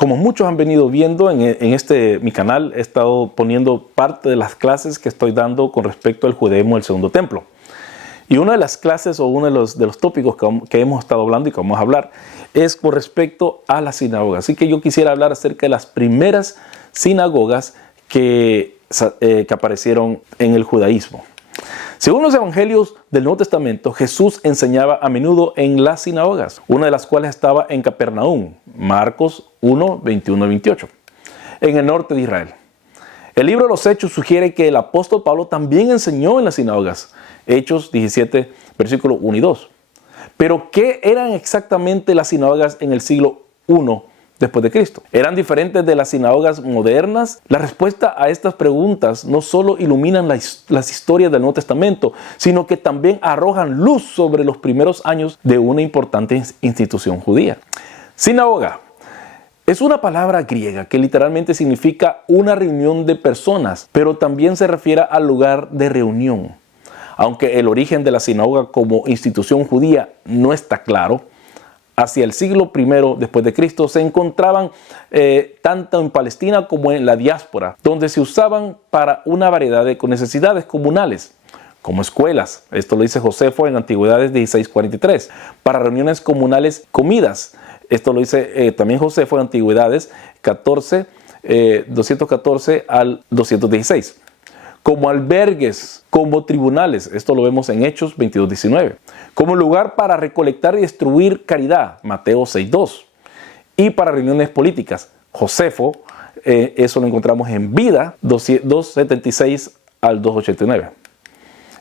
Como muchos han venido viendo en mi canal, he estado poniendo parte de las clases que estoy dando con respecto al judaísmo del Segundo Templo. Y una de las clases o uno de los tópicos que hemos estado hablando y que vamos a hablar es con respecto a la sinagoga. Así que yo quisiera hablar acerca de las primeras sinagogas que aparecieron en el judaísmo. Según los evangelios del Nuevo Testamento, Jesús enseñaba a menudo en las sinagogas, una de las cuales estaba en Capernaum, Marcos 1, 21 y 28, en el norte de Israel. El libro de los Hechos sugiere que el apóstol Pablo también enseñó en las sinagogas, Hechos 17, versículos 1 y 2. Pero, ¿qué eran exactamente las sinagogas en el siglo I después de Cristo? ¿Eran diferentes de las sinagogas modernas? La respuesta a estas preguntas no solo iluminan las historias del Nuevo Testamento, sino que también arrojan luz sobre los primeros años de una importante institución judía. Sinagoga es una palabra griega que literalmente significa una reunión de personas, pero también se refiere al lugar de reunión. Aunque el origen de la sinagoga como institución judía no está claro, hacia el siglo I después de Cristo se encontraban tanto en Palestina como en la diáspora, donde se usaban para una variedad de necesidades comunales, como escuelas. Esto lo dice Josefo en Antigüedades 16:43. Para reuniones comunales, comidas. Esto lo dice también Josefo en Antigüedades 214 al 216. Como albergues, como tribunales, esto lo vemos en Hechos 22:19, como lugar para recolectar y distribuir caridad, Mateo 6:2, y para reuniones políticas, Josefo, eso lo encontramos en Vida 2:76 al 2:89.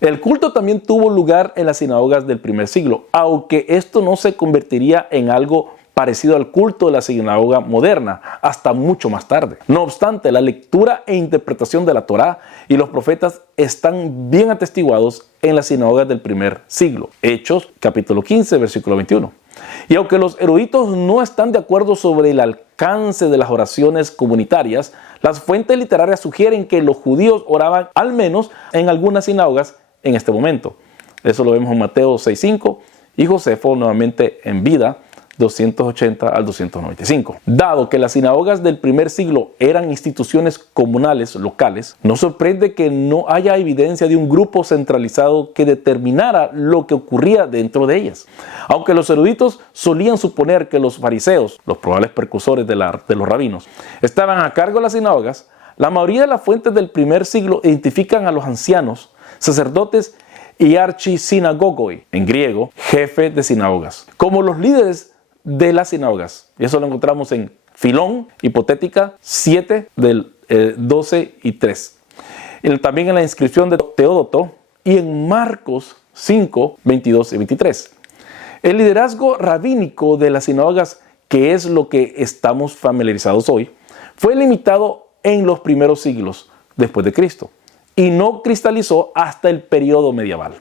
El culto también tuvo lugar en las sinagogas del primer siglo, aunque esto no se convertiría en algo parecido al culto de la sinagoga moderna, hasta mucho más tarde. No obstante, la lectura e interpretación de la Torá y los profetas están bien atestiguados en las sinagogas del primer siglo. Hechos, capítulo 15, versículo 21. Y aunque los eruditos no están de acuerdo sobre el alcance de las oraciones comunitarias, las fuentes literarias sugieren que los judíos oraban al menos en algunas sinagogas en este momento. Eso lo vemos en Mateo 6:5 y Josefo nuevamente en Vida 280 al 295. Dado que las sinagogas del primer siglo eran instituciones comunales locales, no sorprende que no haya evidencia de un grupo centralizado que determinara lo que ocurría dentro de ellas. Aunque los eruditos solían suponer que los fariseos, los probables precursores de los rabinos, estaban a cargo de las sinagogas, la mayoría de las fuentes del primer siglo identifican a los ancianos, sacerdotes y archisinagogoi, en griego, jefe de sinagogas, como los líderes de las sinagogas. Y eso lo encontramos en Filón, Hipotética 7 del 12 y 3. También en la inscripción de Teódoto y en Marcos 5, 22 y 23. El liderazgo rabínico de las sinagogas, que es lo que estamos familiarizados hoy, fue limitado en los primeros siglos después de Cristo y no cristalizó hasta el periodo medieval.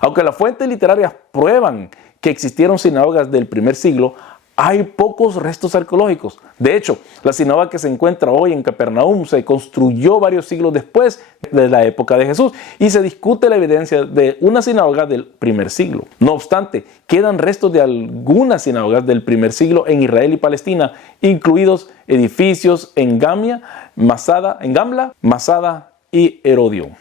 Aunque las fuentes literarias prueban que existieron sinagogas del primer siglo, hay pocos restos arqueológicos. De hecho, la sinagoga que se encuentra hoy en Capernaum se construyó varios siglos después de la época de Jesús y se discute la evidencia de una sinagoga del primer siglo. No obstante, quedan restos de algunas sinagogas del primer siglo en Israel y Palestina, incluidos edificios en Gamla, Masada y Herodión.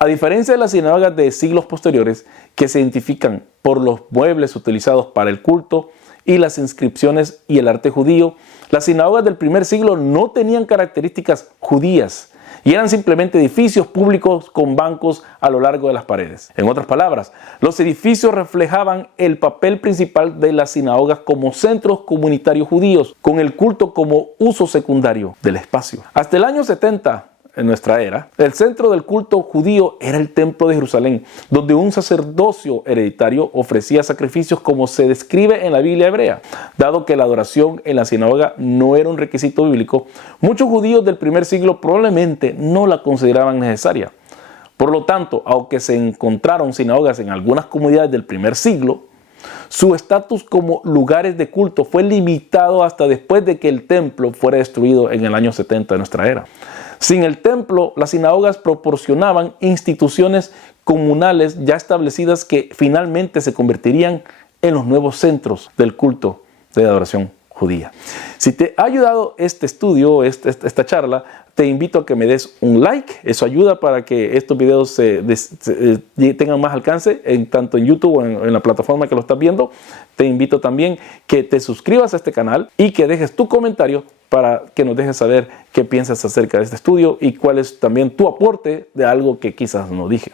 A diferencia de las sinagogas de siglos posteriores, que se identifican por los muebles utilizados para el culto y las inscripciones y el arte judío, las sinagogas del primer siglo no tenían características judías y eran simplemente edificios públicos con bancos a lo largo de las paredes. En otras palabras, los edificios reflejaban el papel principal de las sinagogas como centros comunitarios judíos, con el culto como uso secundario del espacio. Hasta el año 70 en nuestra era, el centro del culto judío era el templo de Jerusalén, donde un sacerdocio hereditario ofrecía sacrificios como se describe en la Biblia hebrea. Dado que la adoración en la sinagoga no era un requisito bíblico, muchos judíos del primer siglo probablemente no la consideraban necesaria. Por lo tanto, aunque se encontraron sinagogas en algunas comunidades del primer siglo, su estatus como lugares de culto fue limitado hasta después de que el templo fuera destruido en el año 70 de nuestra era. Sin el templo, las sinagogas proporcionaban instituciones comunales ya establecidas que finalmente se convertirían en los nuevos centros del culto de adoración judía. Si te ha ayudado este estudio, esta charla, te invito a que me des un like. Eso ayuda para que estos videos tengan más alcance, tanto en YouTube o en la plataforma que lo estás viendo. Te invito también que te suscribas a este canal y que dejes tu comentario para que nos dejes saber qué piensas acerca de este estudio y cuál es también tu aporte de algo que quizás no dije.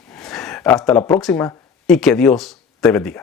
Hasta la próxima y que Dios te bendiga.